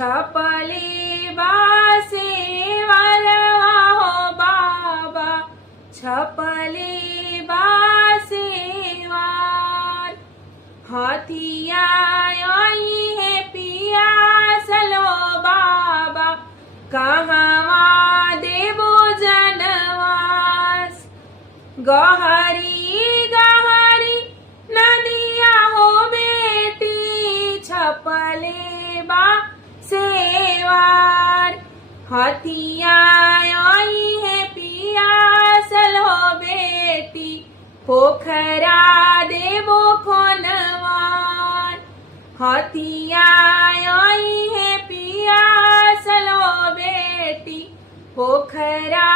छपले बासे वालवा हो बाबा, छपले बासे वार। हाथिया आई है पियासलो बाबा, कहवा देवो जनवास। गहरी गहरी नदिया हो बेटी, छपले बा सेवार। हाथिया आई है पियासल हो बेटी, पोखरा देवो खोनवार। हाथिया आई है पियासल हो बेटी, पोखरा